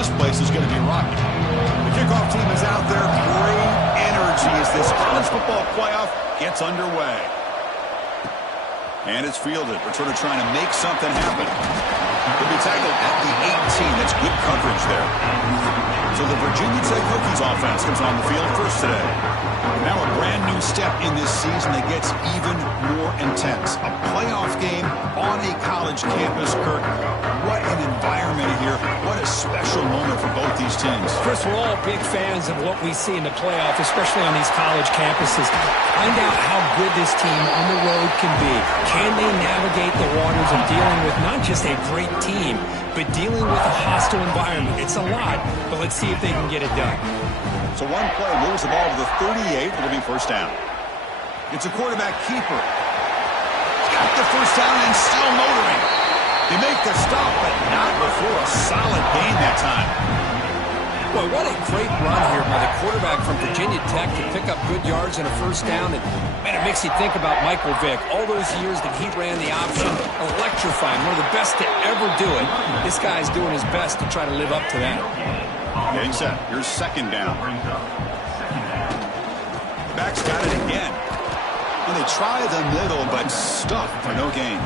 this place is going to be rocking. The kickoff team is out there. Great energy as this college football playoff gets underway. And it's fielded. Returner trying to make something happen. He'll be tackled at the 18. That's good coverage there. So the Virginia Tech Hokies offense comes on the field first today. Now a brand new step in this season that gets even more intense. A playoff game on a college campus, Kirk. What an environment here. What a special moment for both these teams. Chris, we're all big fans of what we see in the playoff, especially on these college campuses. Find out how good this team on the road can be. Can they navigate the waters of dealing with not just a great team, but dealing with a hostile environment? It's a lot, but let's see if they can get it done. So one play moves the ball to the 38. It'll be first down. It's a quarterback keeper. Got the first down and still motoring. They make the stop, but not before a solid gain that time. Boy, what a great run here by the quarterback from Virginia Tech to pick up good yards and a first down. And, man, it makes you think about Michael Vick. All those years that he ran the option, electrifying, one of the best to ever do it. This guy's doing his best to try to live up to that. Getting set. Here's second down. Back's got it again. And they try the middle, but stuffed for no gain.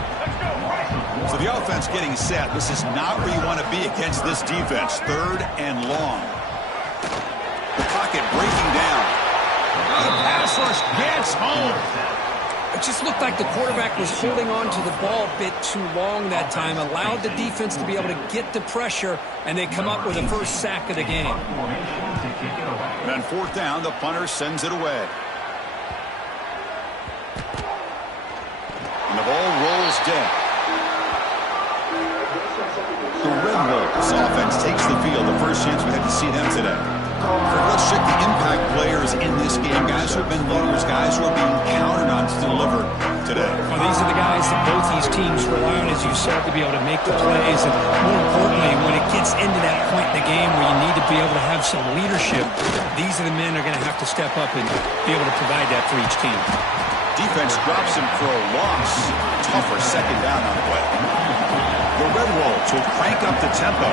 So the offense getting set. This is not where you want to be against this defense. Third and long. The pocket breaking down. The pass rush gets home. It just looked like the quarterback was holding on to the ball a bit too long that time, allowed the defense to be able to get the pressure, and they come up with the first sack of the game. And on fourth down, the punter sends it away. And the ball rolls dead. The Red Wolves offense takes the field. The first chance we had to see them today. Let's check the impact players in this game. Guys who have been leaders, guys who are being counted on to deliver today. Well, these are the guys that both these teams rely on, as you said, to be able to make the plays. And more importantly, when it gets into that point in the game where you need to be able to have some leadership, these are the men that are going to have to step up and be able to provide that for each team. Defense drops him for a loss. Tougher second down on the way. The Red Wolves will crank up the tempo.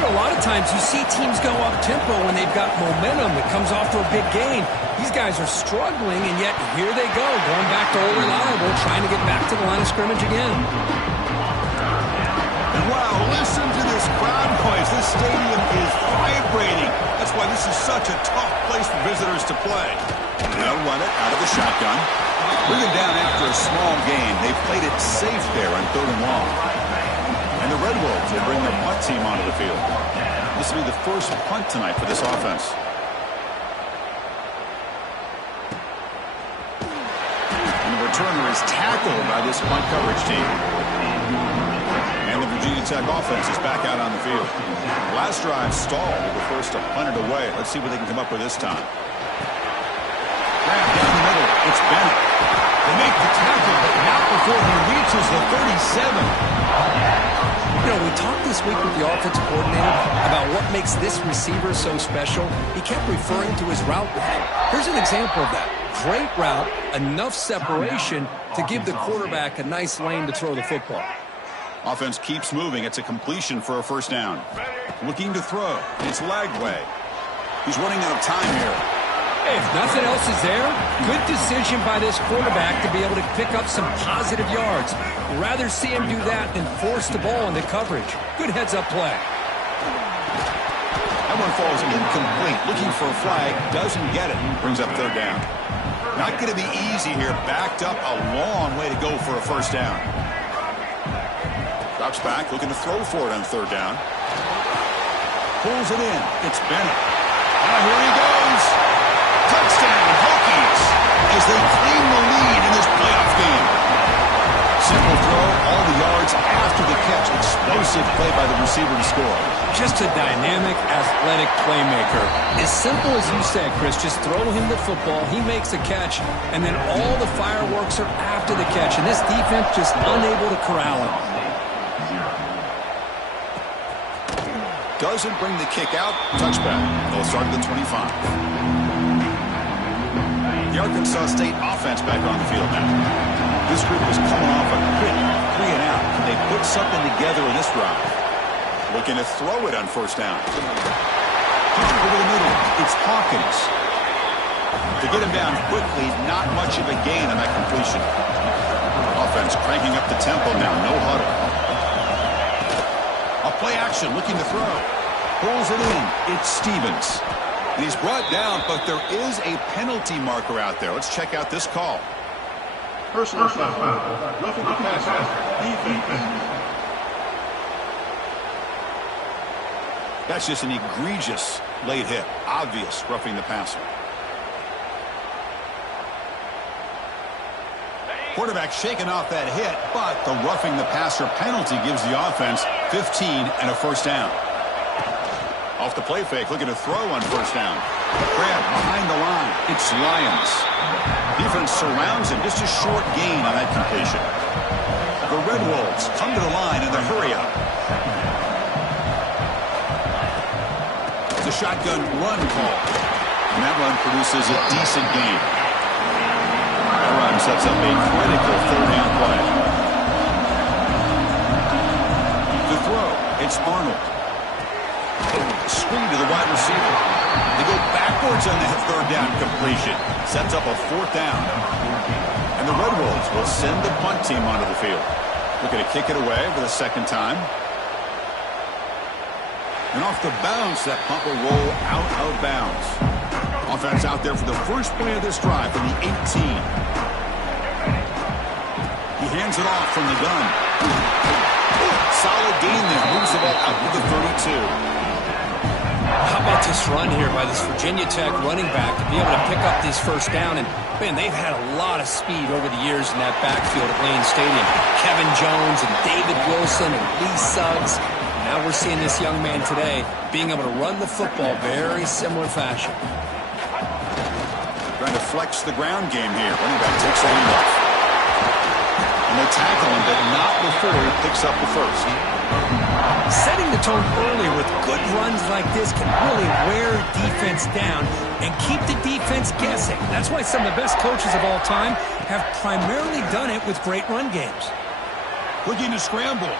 A lot of times you see teams go up-tempo when they've got momentum that comes off to a big gain. These guys are struggling, and yet here they go, going back to old reliable, trying to get back to the line of scrimmage again. And wow, listen to this crowd noise. This stadium is vibrating. That's why this is such a tough place for visitors to play. They'll run it out of the shotgun. Bring it down after a small gain. They played it safe there on third and long. And the Red Wolves will bring their punt team onto the field. This will be the first punt tonight for this offense. And the returner is tackled by this punt coverage team. And the Virginia Tech offense is back out on the field. Last drive stalled. They were forced to punt it away. Let's see what they can come up with this time. Grab down the middle. It's Bennett. They make the tackle, but not before he reaches the 37. You know, we talked this week with the offensive coordinator about what makes this receiver so special. He kept referring to his route running. Here's an example of that. Great route, enough separation to give the quarterback a nice lane to throw the football. Offense keeps moving. It's a completion for a first down. Looking to throw. It's Lagway. He's running out of time here. If nothing else is there, good decision by this quarterback to be able to pick up some positive yards. Rather see him do that than force the ball into coverage. Good heads-up play. That one falls incomplete. Looking for a flag. Doesn't get it. Brings up third down. Not going to be easy here. Backed up a long way to go for a first down. Drops back. Looking to throw for it on third down. Pulls it in. It's Bennett. Now here he goes. Touchdown, Hokies, as they claim the lead in this playoff game. Simple throw, all the yards after the catch. Explosive play by the receiver to score. Just a dynamic, athletic playmaker. As simple as you said, Chris, just throw him the football, he makes the catch, and then all the fireworks are after the catch, and this defense just unable to corral him. Doesn't bring the kick out. Touchback. They'll start at the 25. The Arkansas State offense back on the field now. This group is coming off a quick 3-and-out. Can they put something together in this drive? Looking to throw it on first down. Over the middle, it's Hawkins. To get him down quickly, not much of a gain on that completion. Offense cranking up the tempo now, no huddle. A play action, looking to throw. Pulls it in, it's Stevens. And he's brought down, but there is a penalty marker out there. Let's check out this call. Personal foul. Roughing the passer. Defense. That's just an egregious late hit. Obvious roughing the passer. Quarterback shaking off that hit, but the roughing the passer penalty gives the offense 15 and a first down. Off the play fake, looking to throw on first down. Grab behind the line. It's Lyons. Defense surrounds him. Just a short gain on that completion. The Red Wolves come to the line in the hurry-up. The shotgun run call. And that run produces a decent gain. That run sets up a critical third-down play. The throw, it's Arnold. Screen to the wide receiver. They go backwards on that third down completion. Sets up a fourth down. And the Red Wolves will send the punt team onto the field. Looking to kick it away for the second time. And off the bounce, that punt will roll out of bounds. Offense out there for the first play of this drive from the 18. He hands it off from the gun. Solid gain there. Moves the ball out to the 32. How about this run here by this Virginia Tech running back to be able to pick up this first down? And, man, they've had a lot of speed over the years in that backfield at Lane Stadium. Kevin Jones and David Wilson and Lee Suggs. Now we're seeing this young man today being able to run the football very similar fashion. Trying to flex the ground game here. Running back takes the lead off. And they tackle him, but not before he picks up the first. Setting the tone earlier with good runs like this can really wear defense down and keep the defense guessing. That's why some of the best coaches of all time have primarily done it with great run games. Looking to scramble.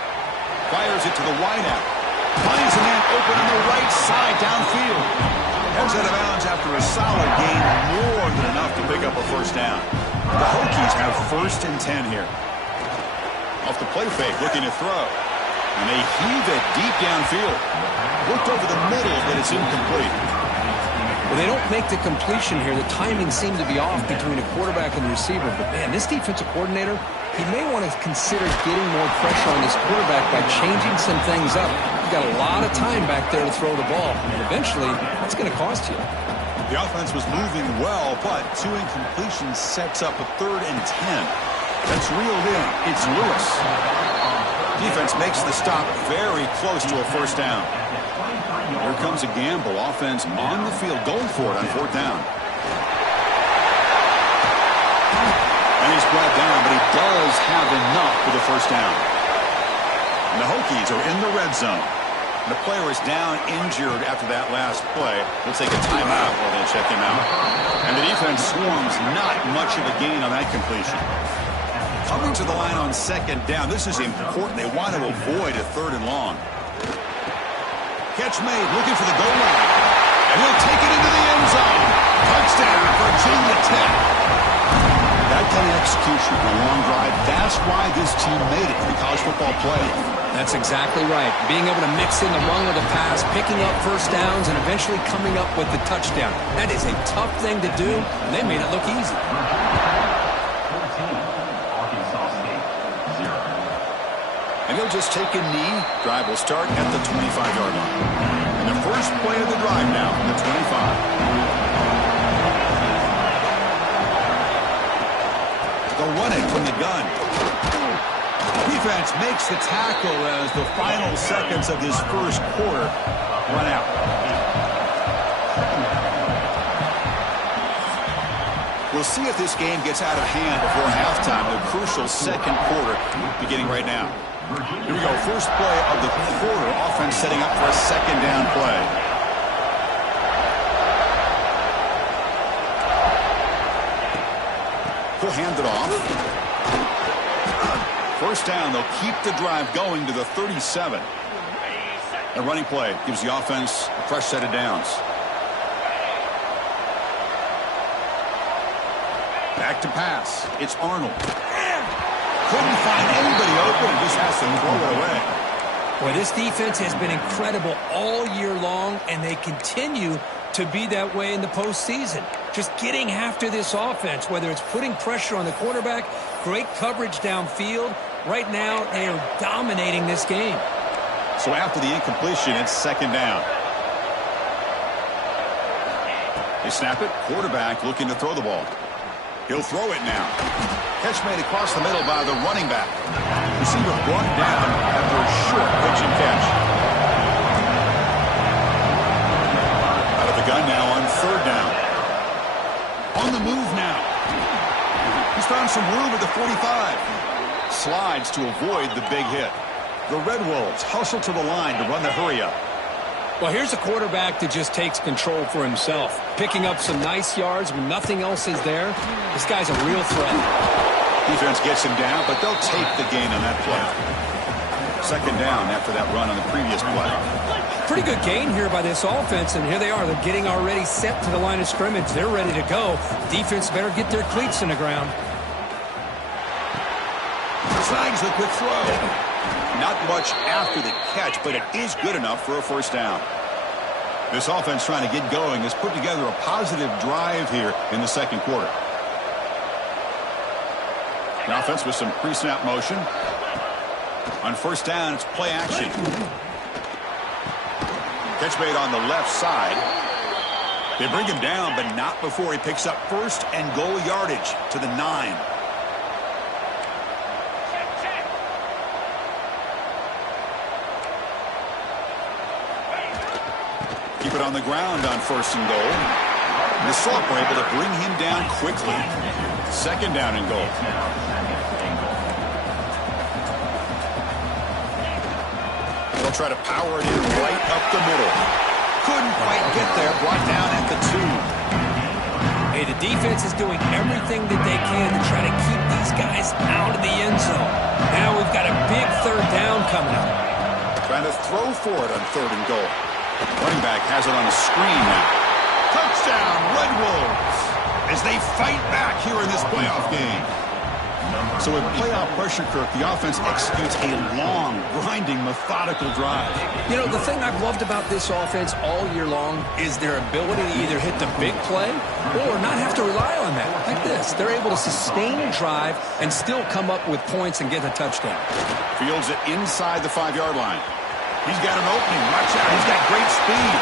Fires it to the wideout. Finds a man open on the right side downfield. Heads out of bounds after a solid gain, more than enough to pick up a first down. The Hokies have 1st and 10 here. Off the play fake, looking to throw. And they heave it deep downfield. Looked over the middle, but it's incomplete. Well, they don't make the completion here. The timing seemed to be off between a quarterback and the receiver. But, man, this defensive coordinator, he may want to consider getting more pressure on this quarterback by changing some things up. You've got a lot of time back there to throw the ball. And eventually, that's going to cost you. The offense was moving well, but 2 incompletions sets up a 3rd and 10. That's reeled in. It's Lewis. Defense makes the stop very close to a first down. Here comes a gamble. Offense on the field, going for it on 4th down. And he's brought down, but he does have enough for the first down. And the Hokies are in the red zone. The player is down injured after that last play. We'll take a timeout while they check him out. And the defense swarms, not much of a gain on that completion. Coming to the line on 2nd down. This is important. They want to avoid a 3rd and long. Catch made, looking for the goal line. And he'll take it into the end zone. Touchdown, Virginia Tech. That kind of execution on a long drive, that's why this team made it in the college football playoff. That's exactly right. Being able to mix in the run with the pass, picking up first downs, and eventually coming up with the touchdown. That is a tough thing to do, and they made it look easy. And he'll just take a knee. Drive will start at the 25-yard line. And the first play of the drive now from the 25. They'll run it from the gun. Defense makes the tackle as the final seconds of this first quarter run out. We'll see if this game gets out of hand before halftime. The crucial second quarter beginning right now. Here we go. First play of the quarter. Offense setting up for a 2nd down play. He'll hand it off. First down. They'll keep the drive going to the 37. A running play gives the offense a fresh set of downs. Back to pass. It's Arnold. Couldn't find anybody open. Just has to throw it away. Well, this defense has been incredible all year long, and they continue to be that way in the postseason. Just getting after this offense, whether it's putting pressure on the quarterback, great coverage downfield. Right now, they are dominating this game. So after the incompletion, it's second down. They snap it. Quarterback looking to throw the ball. He'll throw it now. Catch made across the middle by the running back. Receiver brought down after a short pitch and catch. Out of the gun now on third down. On the move now. He's found some room at the 45. Slides to avoid the big hit. The Red Wolves hustle to the line to run the hurry-up. Well, here's a quarterback that just takes control for himself. Picking up some nice yards when nothing else is there. This guy's a real threat. Defense gets him down, but they'll take the gain on that play. Second down after that run on the previous play. Pretty good gain here by this offense, and here they are. They're getting already set to the line of scrimmage. They're ready to go. Defense better get their cleats in the ground. Snags the quick throw. Not much after the catch, but it is good enough for a first down. This offense trying to get going has put together a positive drive here in the second quarter. The offense with some pre-snap motion. On first down, it's play action. Catch made on the left side. They bring him down, but not before he picks up first and goal yardage to the 9. Keep it on the ground on first and goal. The Salt were able to bring him down quickly. Second down and goal. They'll try to power it in right up the middle. Couldn't quite get there. Brought down at the 2. Hey, the defense is doing everything that they can to try to keep these guys out of the end zone. Now we've got a big third down coming up. Trying to throw for it on third and goal. Running back has it on the screen now. Touchdown, Red Wolves, as they fight back here in this playoff game. So with playoff pressure, Kirk, the offense executes a long, grinding, methodical drive. You know, the thing I've loved about this offense all year long is their ability to either hit the big play or not have to rely on that. Like this, they're able to sustain a drive and still come up with points and get a touchdown. Fields it inside the 5-yard line. He's got an opening. Watch out. He's got great speed.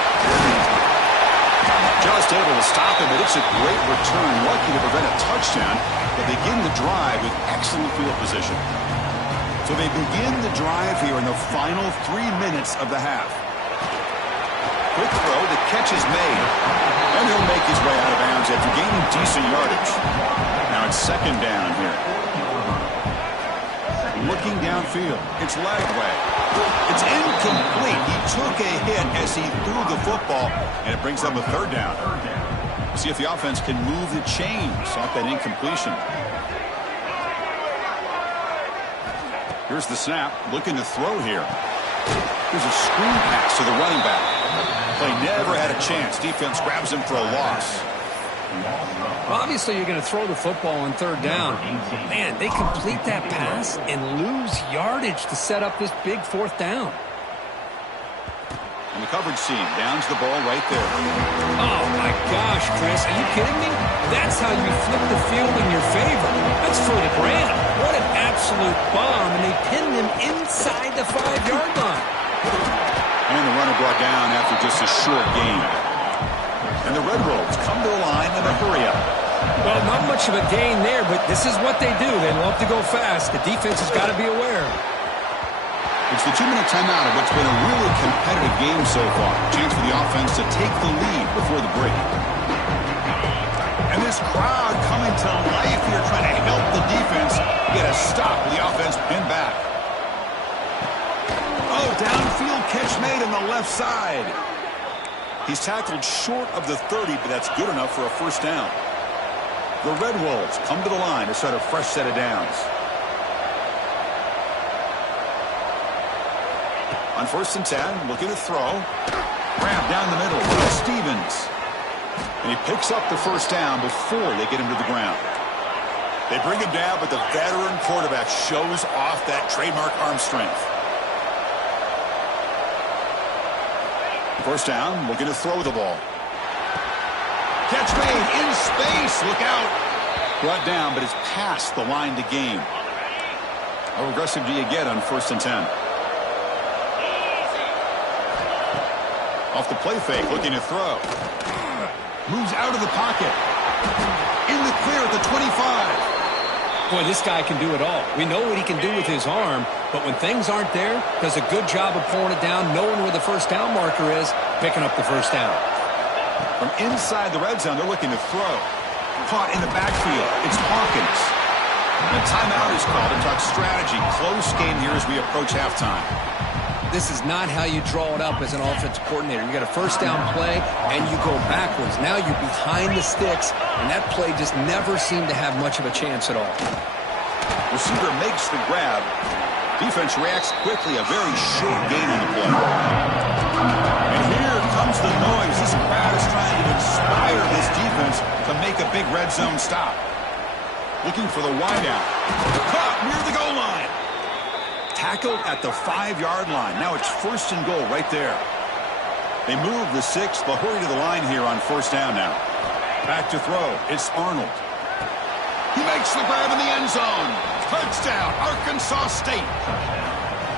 Just able to stop him, but it's a great return. Lucky to prevent a touchdown. They begin the drive with excellent field position. So they begin the drive here in the final 3 minutes of the half. Quick throw. The catch is made. And he'll make his way out of bounds after gaining decent yardage. Now it's second down here. Looking downfield. It's Lagway. It's incomplete. He took a hit as he threw the football, and it brings up a third down. See if the offense can move the chains off that incompletion. Here's the snap. Looking to throw here. Here's a screen pass to the running back. Play never had a chance. Defense grabs him for a loss. Well, obviously, you're going to throw the football on third down. Man, they complete that pass and lose yardage to set up this big fourth down. And the coverage team downs the ball right there. Oh, my gosh, Chris. Are you kidding me? That's how you flip the field in your favor. That's for the grand. What an absolute bomb. And they pinned him inside the 5-yard line. And the runner brought down after just a short gain. And the Red Wolves come to the line in a hurry-up. Well, not much of a gain there, but this is what they do. They love to go fast. The defense has got to be aware. It's the 2-minute timeout of what's been a really competitive game so far. Chance for the offense to take the lead before the break. And this crowd coming to life here trying to help the defense get a stop with the offense pinned back. Oh, downfield catch made on the left side. He's tackled short of the 30, but that's good enough for a first down. The Red Wolves come to the line to set a fresh set of downs. On 1st and 10, looking to throw. Grab down the middle. Stevens. And he picks up the first down before they get him to the ground. They bring him down, but the veteran quarterback shows off that trademark arm strength. 1st down, looking to throw the ball. Catch made in space. Look out. Brought down, but it's past the line to gain. How aggressive do you get on 1st and 10? Off the play fake, looking to throw. Moves out of the pocket. In the clear at the 25. Boy, this guy can do it all. We know what he can do with his arm, but when things aren't there, does a good job of pulling it down, knowing where the first down marker is, picking up the first down. From inside the red zone, they're looking to throw. Caught in the backfield. It's Hawkins. And a timeout is called to talk strategy. Close game here as we approach halftime. This is not how you draw it up as an offensive coordinator. You got a first down play, and you go backwards. Now you're behind the sticks, and that play just never seemed to have much of a chance at all. Receiver makes the grab. Defense reacts quickly. A very short gain on the play. And here comes the noise. This crowd is trying to inspire this defense to make a big red zone stop. Looking for the wideout. Caught near the goal line. Tackled at the 5-yard line. Now it's 1st and goal right there. They move the 6. They'll hurry to the line here on 1st down now. Back to throw. It's Arnold. He makes the grab in the end zone. Touchdown, Arkansas State.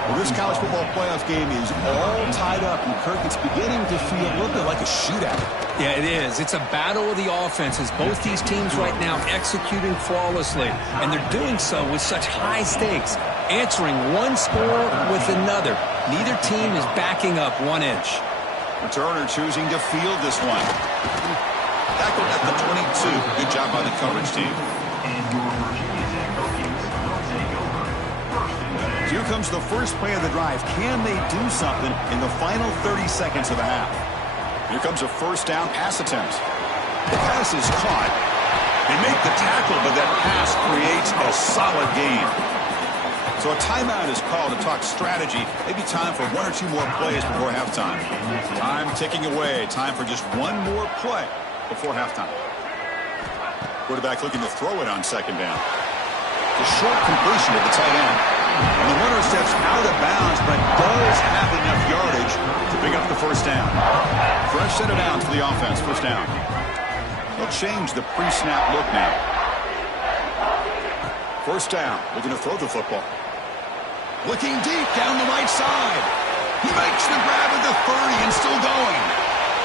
Well, this college football playoff game is all tied up, and Kirk, it's beginning to feel a little bit like a shootout. Yeah, it is. It's a battle of the offenses. Both these teams right now executing flawlessly, and they're doing so with such high stakes, answering one score with another. Neither team is backing up 1 inch. Returner choosing to field this one. Tackled at the 22. Good job by the coverage team. Here comes the first play of the drive. Can they do something in the final 30 seconds of the half? Here comes a 1st down pass attempt. The pass is caught. They make the tackle, but that pass creates a solid gain. So a timeout is called to talk strategy. Maybe time for 1 or 2 more plays before halftime. Time ticking away. Time for just 1 more play before halftime. Quarterback looking to throw it on 2nd down. The short completion to the tight end. And the runner steps out of bounds, but does have enough yardage to pick up the 1st down. Fresh set of downs for the offense. 1st down. They'll change the pre-snap look now. 1st down. Looking to throw the football. Looking deep down the right side. He makes the grab at the 30 and still going.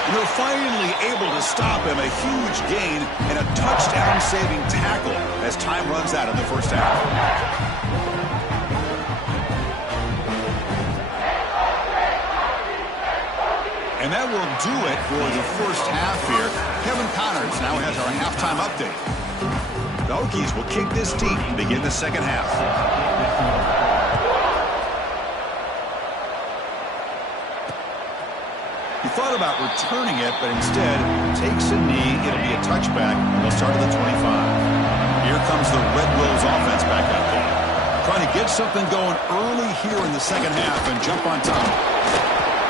And they're finally able to stop him. A huge gain and a touchdown-saving tackle as time runs out in the 1st half. And that will do it for the 1st half here. Kevin Connors now has our halftime update. The Hokies will kick this deep and begin the 2nd half. He thought about returning it, but instead takes a knee. It'll be a touchback. They'll start at the 25. Here comes the Red Wolves offense back out there. Trying to get something going early here in the 2nd half and jump on top.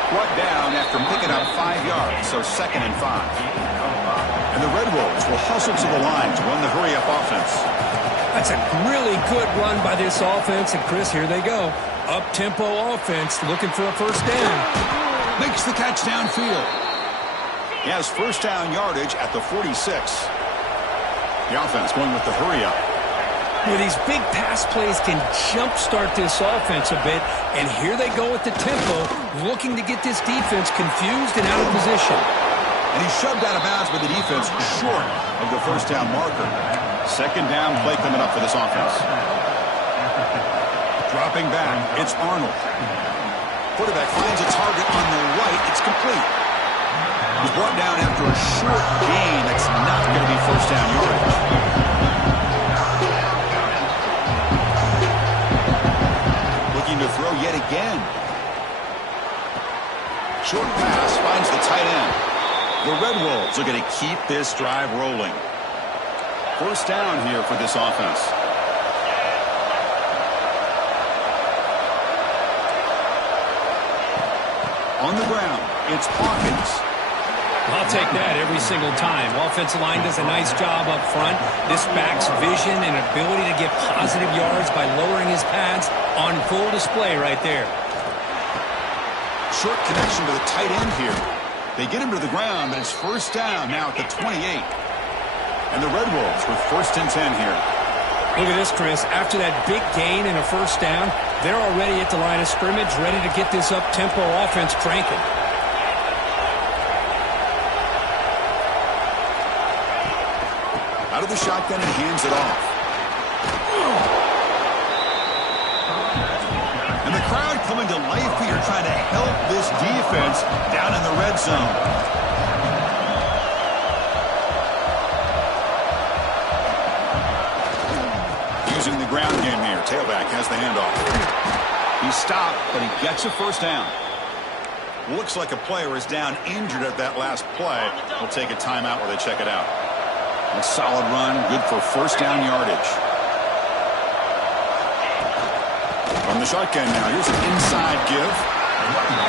Brought down after picking up 5 yards, so 2nd and 5. And the Red Wolves will hustle to the line to run the hurry-up offense. That's a really good run by this offense, and Chris, here they go. Up-tempo offense looking for a 1st down. Makes the catch downfield. He has 1st down yardage at the 46. The offense going with the hurry-up. Well, these big pass plays can jumpstart this offense a bit, and here they go at the tempo, looking to get this defense confused and out of position. And he's shoved out of bounds by the defense short of the 1st down marker. 2nd down play coming up for this offense. Dropping back, it's Arnold. Quarterback finds a target on the right. It's complete. He's brought down after a short gain. That's not going to be 1st down yardage. To throw yet again. Short pass finds the tight end. The Red Wolves are going to keep this drive rolling. 1st down here for this offense. On the ground, it's Hawkins. I'll take that every single time. Offensive line does a nice job up front. This back's vision and ability to get positive yards by lowering his pads on full display right there. Short connection to the tight end here. They get him to the ground, but it's first down now at the 28. And the Red Wolves with first and 10 here. Look at this, Chris. After that big gain and a first down, they're already at the line of scrimmage, ready to get this up-tempo offense cranking. Out of the shotgun and hands it off. And the crowd coming to life here, trying to help this defense down in the red zone. Using the ground game here. Tailback has the handoff. He stopped, but he gets a first down. Looks like a player is down injured at that last play. We'll take a timeout while they check it out. A solid run, good for first down yardage. From the shotgun now, here's an inside give.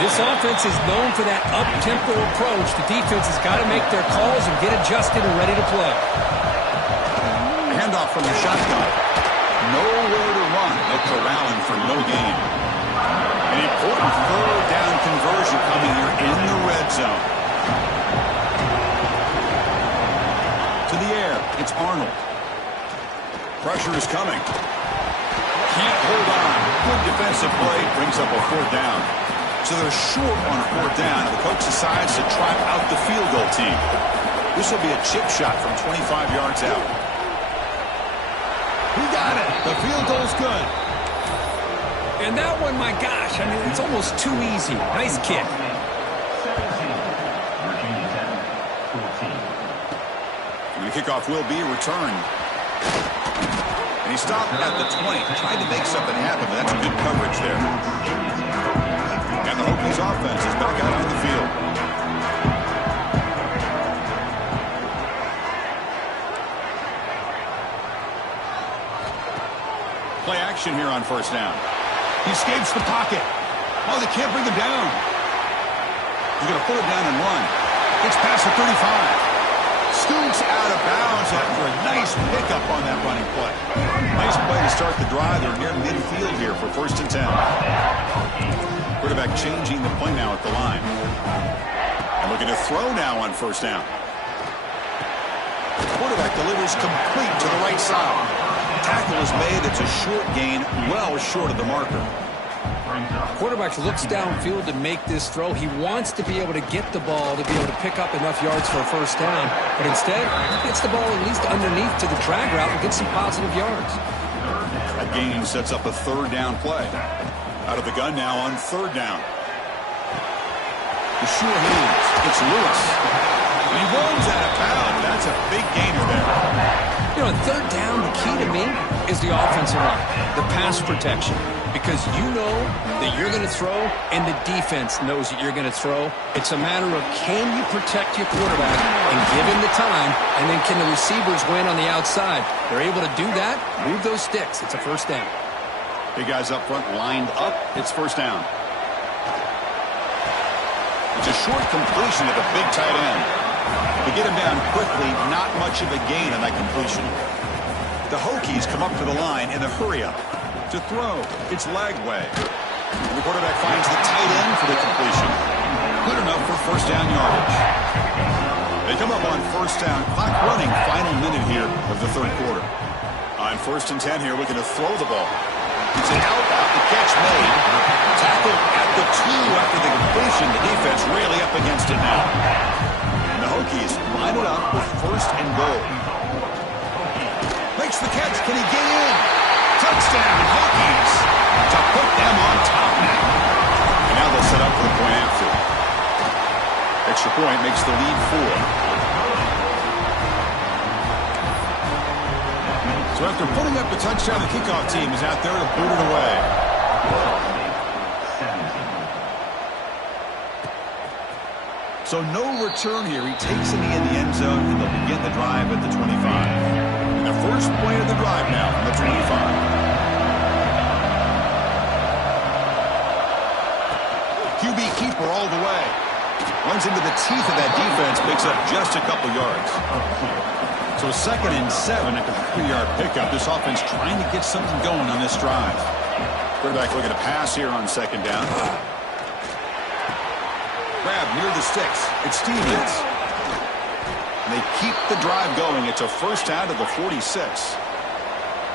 This offense is known for that up-tempo approach. The defense has got to make their calls and get adjusted and ready to play. Handoff from the shotgun. Nowhere to run. No corralling for no gain. An important third down conversion coming here in the red zone. To the air, it's Arnold. Pressure is coming. Can't hold on. Good defensive play, brings up a fourth down. So they're short on fourth down, and the coach decides to try out the field goal team. This will be a chip shot from 25 yards out. He got it. The field goal's good. And that one, my gosh, I mean, it's almost too easy. Nice kick. And the kickoff will be returned. And he stopped at the 20. Tried to make something happen, but that's good coverage there. And the Hokies offense is back out on the field. Play action here on first down. He escapes the pocket. Oh, they can't bring him down. He's going to pull it down and run. Gets past the 35. Scoots out of bounds after a nice pickup on that running play. Nice play to start the drive. They're near midfield here for first and 10. Quarterback changing the play now at the line. And looking to throw now on first down. Quarterback delivers complete to the right side. Tackle is made. It's a short gain, well short of the marker. Quarterback looks downfield to make this throw. He wants to be able to get the ball to be able to pick up enough yards for a first down. But instead, he gets the ball at least underneath to the drag route and gets some positive yards. That gain sets up a third down play. Out of the gun now on third down. The sure hands. It's Lewis. And he runs out of bounds. That's a big gainer there. You know, on third down, the key to me is the offensive line, the pass protection. Because you know that you're going to throw and the defense knows that you're going to throw. It's a matter of can you protect your quarterback and give him the time, and then can the receivers win on the outside? They're able to do that, move those sticks. It's a first down. Big guys up front lined up. It's first down. It's a short completion to the big tight end. To get him down quickly, not much of a gain on that completion. The Hokies come up to the line in a hurry-up. To throw, it's Lagway. And the quarterback finds the tight end for the completion. Good enough for first down yardage. They come up on first down. Clock running, final minute here of the third quarter. On first and 10 here, looking to throw the ball. It's an out, the catch made. Tackled at the 2 after the completion. The defense really up against it now. And the Hokies line it up with first and goal. Makes the catch. Can he get in? Touchdown, Hokies, to put them on top now. And now they'll set up for the point after. Extra point makes the lead 4. So after putting up a touchdown, the kickoff team is out there to boot it away. So no return here. He takes it in the end zone, and they'll begin the drive at the 25. The first play of the drive now from the 25. QB keeps jumper all the way. Runs into the teeth of that defense, picks up just a couple yards. So 2nd and 7 after the 3-yard pickup. This offense trying to get something going on this drive. Quarterback looking to pass here on 2nd down. Grab near the sticks. It's Stevens. And they keep the drive going. It's a first down to the 46.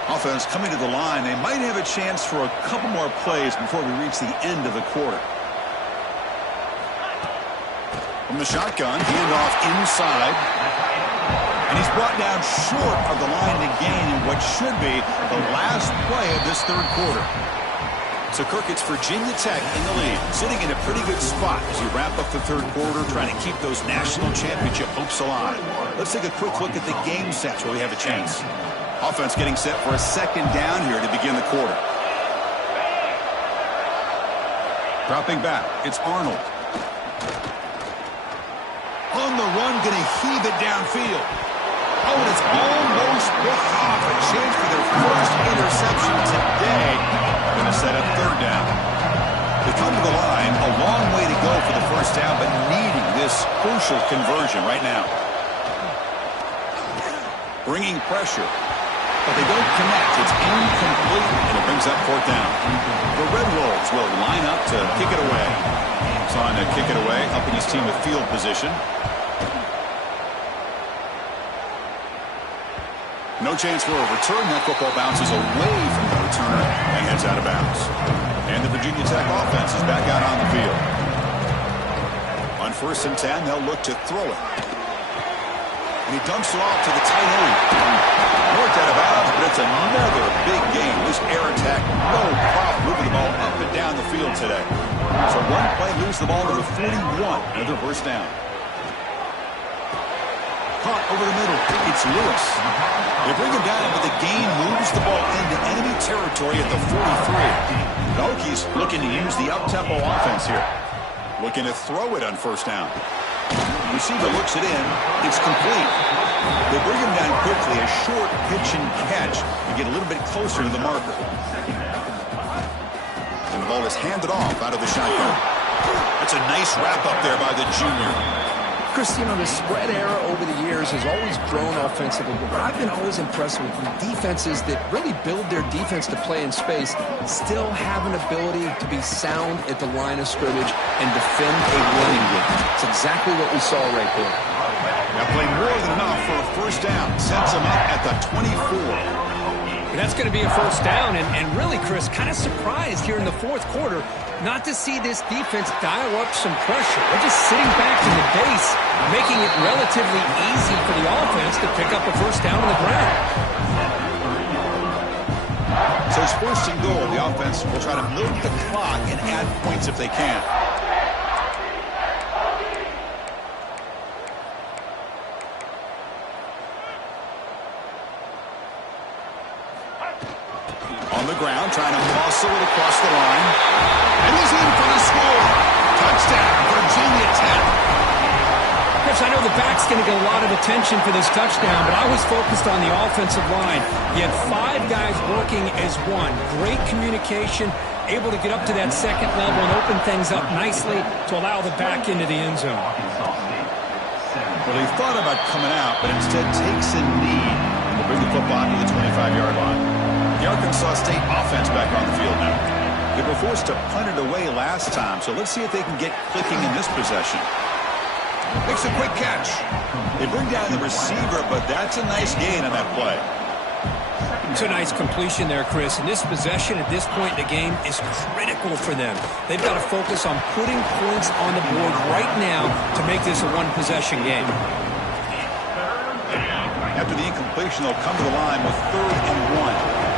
Offense coming to the line. They might have a chance for a couple more plays before we reach the end of the quarter. From the shotgun, handoff inside. And he's brought down short of the line to gain in what should be the last play of this 3rd quarter. So, Kirk, it's Virginia Tech in the lead, sitting in a pretty good spot as you wrap up the 3rd quarter, trying to keep those national championship hopes alive. Let's take a quick look at the game sets where we have a chance. Offense getting set for a 2nd down here to begin the quarter. Dropping back, it's Arnold. On the run, going to heave it downfield. Oh, and it's almost picked off. A chance for their first interception today. Going to set up 3rd down. They come to the line, a long way to go for the first down, but needing this crucial conversion right now. Bringing pressure, but they don't connect. It's incomplete, and it brings up 4th down. The Red Wolves will line up to kick it away. It's on to kick it away, helping his team with field position. No chance for a return. That football bounces away from the returner and heads out of bounds. And the Virginia Tech offense is back out on the field. On 1st and 10, they'll look to throw it. And he dumps it off to the tight end. North out of bounds, but it's another big game. This air attack, no problem moving the ball up and down the field today. So one play, lose the ball to the 41. Another first down. Caught over the middle. It's Lewis. They bring him down, but the gain moves the ball into enemy territory at the 43. The Hokies looking to use the up-tempo offense here. Looking to throw it on 1st down. Receiver looks it in. It's complete. They bring him down quickly. A short pitch and catch to get a little bit closer to the marker. And the ball is handed off out of the shotgun. That's a nice wrap up there by the junior. Chris, you know, the spread era over the years has always grown offensively, but I've been always impressed with defenses that really build their defense to play in space, still have an ability to be sound at the line of scrimmage and defend a running game. It's exactly what we saw right there. Now play more than enough for a first down. Sets them up at the 24. And that's going to be a first down, and really, Chris, kind of surprised here in the 4th quarter not to see this defense dial up some pressure. They're just sitting back in the base, making it relatively easy for the offense to pick up a first down on the ground. So it's 1st and goal. The offense will try to milk the clock and add points if they can. On the ground, trying to muscle it across the line. And he's in for the score. Touchdown, Virginia Tech. Chris, I know the back's going to get a lot of attention for this touchdown, but I was focused on the offensive line. You had 5 guys working as one. Great communication, able to get up to that 2nd level and open things up nicely to allow the back into the end zone. Well, he thought about coming out, but instead takes a knee and will bring the football to the 25-yard line. The Arkansas State offense back on the field now. They were forced to punt it away last time, so let's see if they can get clicking in this possession. Makes a quick catch. They bring down the receiver, but that's a nice gain on that play. It's a nice completion there, Chris. And this possession at this point in the game is critical for them. They've got to focus on putting points on the board right now to make this a one-possession game. After the incompletion, they'll come to the line with 3rd and 1.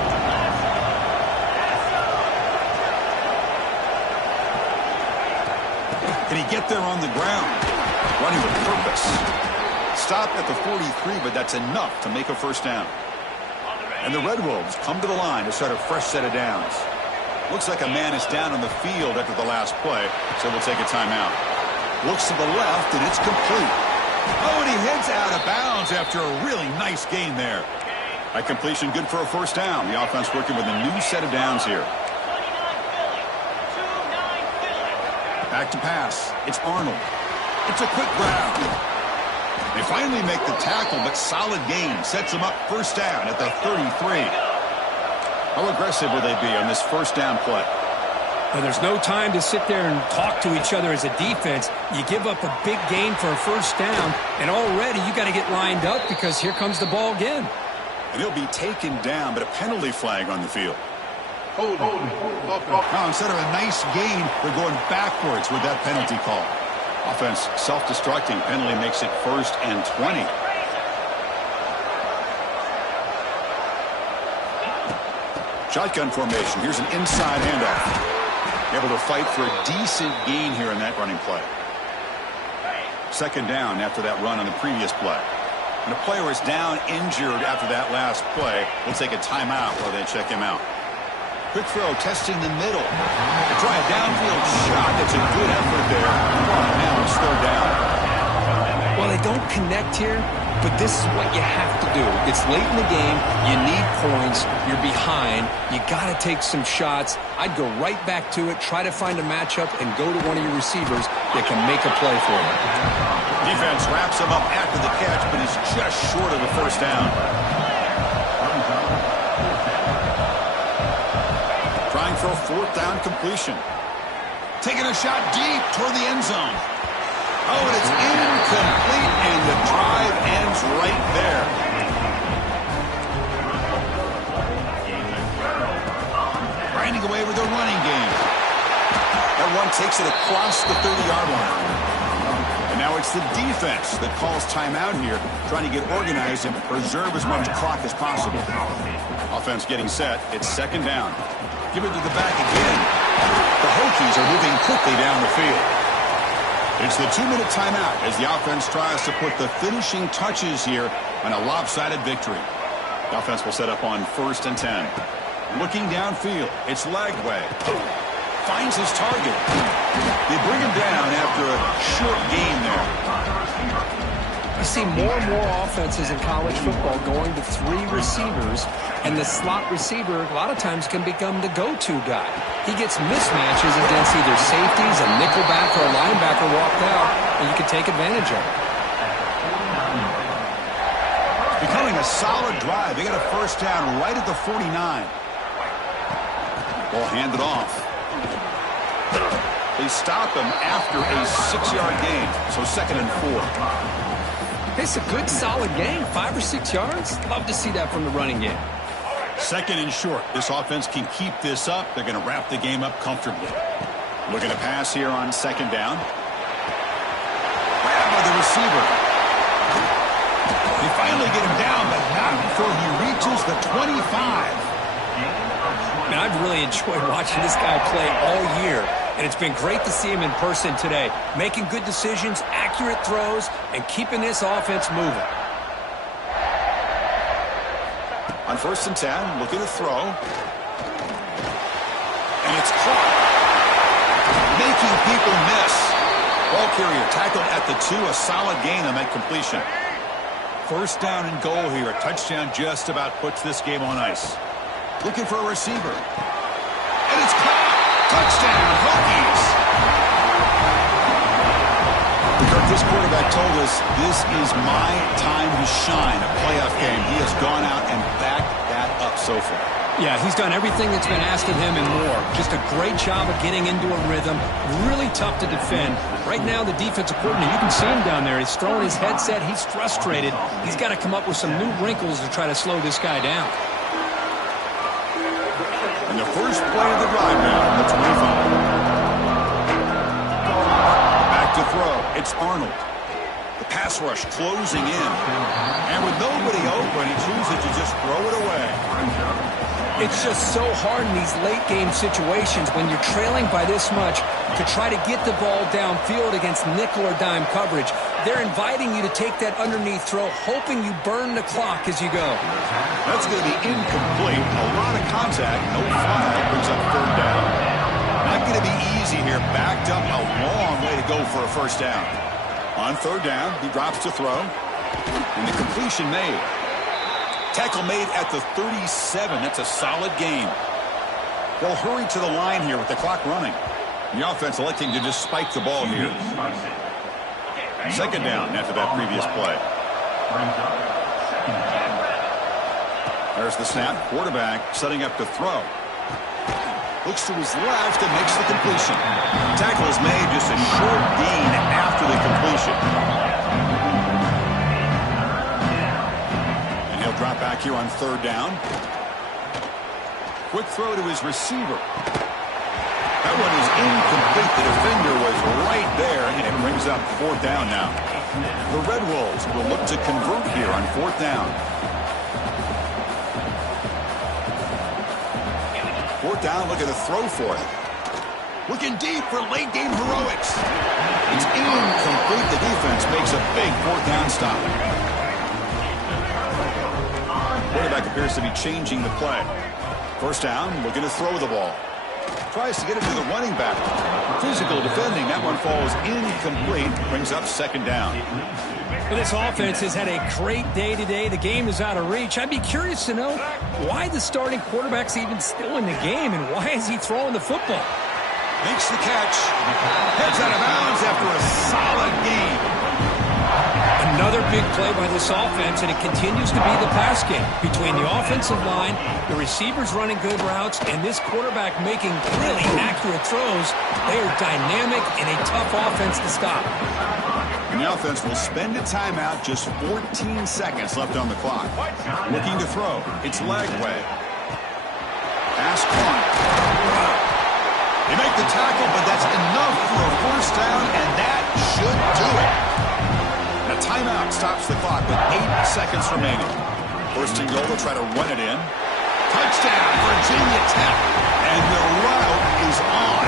Can he get there on the ground? Running with purpose. Stopped at the 43, but that's enough to make a first down. And the Red Wolves come to the line to start a fresh set of downs. Looks like a man is down on the field after the last play, so we'll take a timeout. Looks to the left, and it's complete. Oh, and he heads out of bounds after a really nice gain there. That completion good for a first down. The offense working with a new set of downs here. Back to pass. It's Arnold. It's a quick grab. They finally make the tackle, but solid gain sets them up first down at the 33. How aggressive will they be on this first down play? Well, there's no time to sit there and talk to each other as a defense. You give up a big gain for a first down, and already you got to get lined up because here comes the ball again. And he'll be taken down, but a penalty flag on the field. Now, instead of a nice gain, they're going backwards with that penalty call. Offense self-destructing. Penalty makes it 1st and 20. Shotgun formation. Here's an inside handoff. Able to fight for a decent gain here in that running play. Second down after that run on the previous play. And a player is down injured after that last play. We'll take a timeout while they check him out. Quick throw, testing the middle. They try a downfield shot. That's a good effort there. Now it's 3rd down. Well, they don't connect here, but this is what you have to do. It's late in the game. You need points. You're behind. You got to take some shots. I'd go right back to it, try to find a matchup, and go to one of your receivers that can make a play for you. Defense wraps him up after the catch, but is just short of the first down. Trying for a 4th down completion. Taking a shot deep toward the end zone. Oh, and it's incomplete, and the drive ends right there. Grinding away with a running game. That one takes it across the 30-yard line. And now it's the defense that calls timeout here, trying to get organized and preserve as much clock as possible. Offense getting set. It's 2nd down. Give it to the back again. The Hokies are moving quickly down the field. It's the 2-minute timeout as the offense tries to put the finishing touches here on a lopsided victory. The offense will set up on 1st and 10. Looking downfield, it's Lagway. Finds his target. They bring him down after a short gain there. You see more and more offenses in college football going to 3 receivers, and the slot receiver a lot of times can become the go-to guy. He gets mismatches against either safeties, a nickelback, or a linebacker walked out, and you can take advantage of it. Becoming a solid drive. They got a first down right at the 49. Ball handed off. They stop him after a 6-yard gain, so 2nd and 4. It's a good, solid gain, 5 or 6 yards. Love to see that from the running game. 2nd and short. This offense can keep this up. They're going to wrap the game up comfortably. Looking to pass here on 2nd down. Grab by the receiver. They finally get him down, but not before he reaches the 25. Man, I've really enjoyed watching this guy play all year, and it's been great to see him in person today, making good decisions, accurate throws, and keeping this offense moving. On 1st and 10, looking to throw. And it's caught. Making people miss. Ball carrier tackled at the 2, a solid gain on that completion. 1st down and goal here. A touchdown just about puts this game on ice. Looking for a receiver. And it's caught. Touchdown, Hokies. Kirk, this quarterback told us this is my time to shine, a playoff game. He has gone out and backed that up so far. Yeah, he's done everything that's been asked of him and more. Just a great job of getting into a rhythm. Really tough to defend. Right now, the defensive coordinator, you can see him down there. He's throwing his headset. He's frustrated. He's got to come up with some new wrinkles to try to slow this guy down. And the first play of the drive now on the 25. Back to throw. It's Arnold. The pass rush closing in. And with nobody open, he chooses to just throw it away. It's just so hard in these late-game situations when you're trailing by this much to try to get the ball downfield against nickel or dime coverage. They're inviting you to take that underneath throw, hoping you burn the clock as you go. That's going to be incomplete. A lot of contact. No flag. Brings up 3rd down. Not going to be easy here. Backed up a long way to go for a first down. On 3rd down, he drops to throw. And the completion made. Tackle made at the 37. That's a solid gain. They'll hurry to the line here with the clock running. The offense electing to just spike the ball here. Second down after that previous play. There's the snap. Quarterback setting up to throw. Looks to his left and makes the completion. Tackle is made, just a short gain after the completion. And he'll drop back here on third down. Quick throw to his receiver. That one is incomplete. The defender was right there, and it brings up fourth down now. The Red Wolves will look to convert here on fourth down. Fourth down, looking to throw for it. Looking deep for late game heroics. It's incomplete. The defense makes a big fourth down stop. Quarterback appears to be changing the play. First down, looking to throw the ball. Tries to get it to the running back. Physical defending. That one falls incomplete. Brings up second down. Well, this offense has had a great day today. The game is out of reach. I'd be curious to know why the starting quarterback's even still in the game, and why is he throwing the football? Makes the catch. Heads out of bounds after a solid game. Another big play by this offense, and it continues to be the pass game. Between the offensive line, the receivers running good routes, and this quarterback making really accurate throws, they are dynamic and a tough offense to stop. And the offense will spend a timeout, just 14 seconds left on the clock. Looking to throw. It's Lagway. Pass caught. They make the tackle, but that's enough for a first down, and that should do it. A timeout stops the clock with 8 seconds remaining. First and goal, they'll try to run it in. Touchdown, Virginia Tech. And the route is on.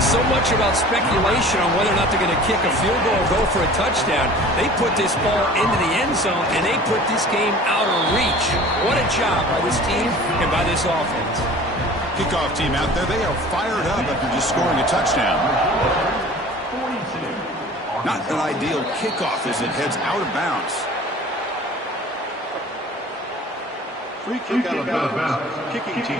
So much about speculation on whether or not they're going to kick a field goal or go for a touchdown. They put this ball into the end zone, and they put this game out of reach. What a job by this team and by this offense. Kickoff team out there, they are fired up after just scoring a touchdown. Not an ideal kickoff as it heads out of bounds. Free kick out of bounds. Kicking team.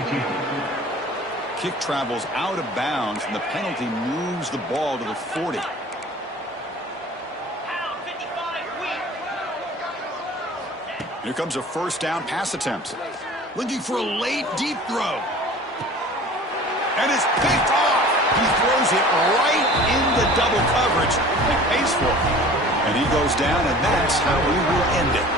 Kick travels out of bounds, and the penalty moves the ball to the 40. Here comes a first down pass attempt. Looking for a late deep throw. And it's picked off. He throws it right into double coverage and pays for it. And he goes down, and that's how we will end it.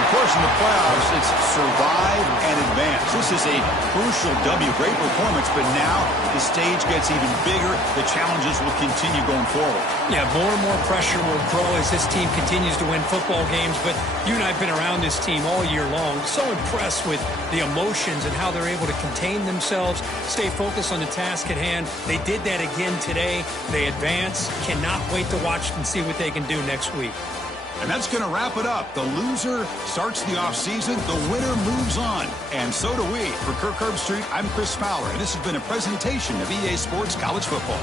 Of course, in the playoffs, it's survive and advance. This is a crucial W. Great performance, but now the stage gets even bigger. The challenges will continue going forward. Yeah, more and more pressure will grow as this team continues to win football games. But you and I have been around this team all year long. So impressed with the emotions and how they're able to contain themselves, stay focused on the task at hand. They did that again today. They advance. Cannot wait to watch and see what they can do next week. And that's going to wrap it up. The loser starts the offseason. The winner moves on. And so do we. For Kirk Herbstreit, I'm Chris Fowler. And this has been a presentation of EA Sports College Football.